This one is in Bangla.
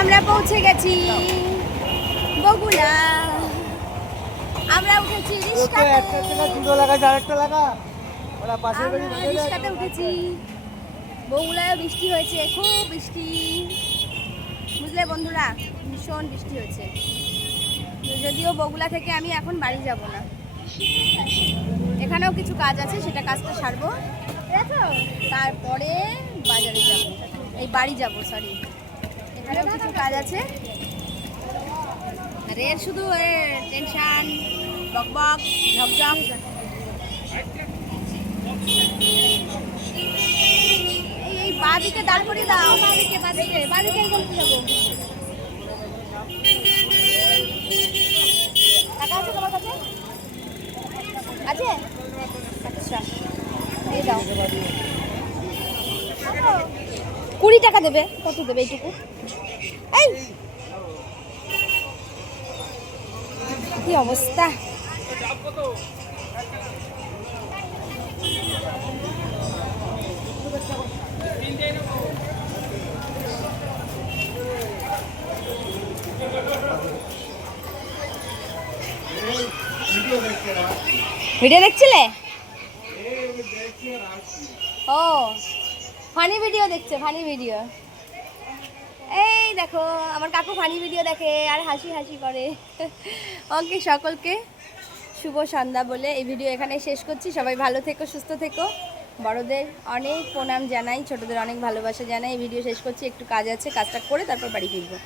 আমরা পৌঁছে গেছি বগুড়া। আমরা উঠেছি রিস্কাতে উঠেছি। বগুড়ায় বৃষ্টি হয়েছে, খুব বৃষ্টি, বুঝলে বন্ধুরা, ভীষণ বৃষ্টি হয়েছে। যদিও বগুড়া থেকে আমি এখন বাড়ি যাব না, এখানেও কিছু কাজ আছে, সেটা কাজটা সারবো, তারপরে বাজারে যাব, এই বাড়ি যাব, সরি, এখানেও কিছু কাজ আছে। আর এর শুধু টেনশন, বকবক, ঝকঝক। এই বাদিকে দাঁড় করে দাও, বাদিকে বাদিকে বাদিকে বলতে যাবো। টাকা আছে তোমার কাছে? আছে? আচ্ছা, এই দাও। 20 টাকা দেবে। কত দেবে এইটুকু? এই কি অবস্থা! ভিডিও দেখছিলে? ও ফানি ভিডিও দেখছে, ফানি ভিডিও। এই দেখো আমার কাকু ফানি ভিডিও দেখে আর হাসি হাসি করে। ওকে, সকলকে শুভ সন্ধ্যা বলে এই ভিডিও এখানে শেষ করছি। সবাই ভালো থেকো, সুস্থ থেকো। বড়দের অনেক প্রণাম জানাই, ছোটদের অনেক ভালোবাসা জানাই। এই ভিডিও শেষ করছি, একটু কাজ আছে, কাজটা করে তারপর বাড়ি ফিরবো।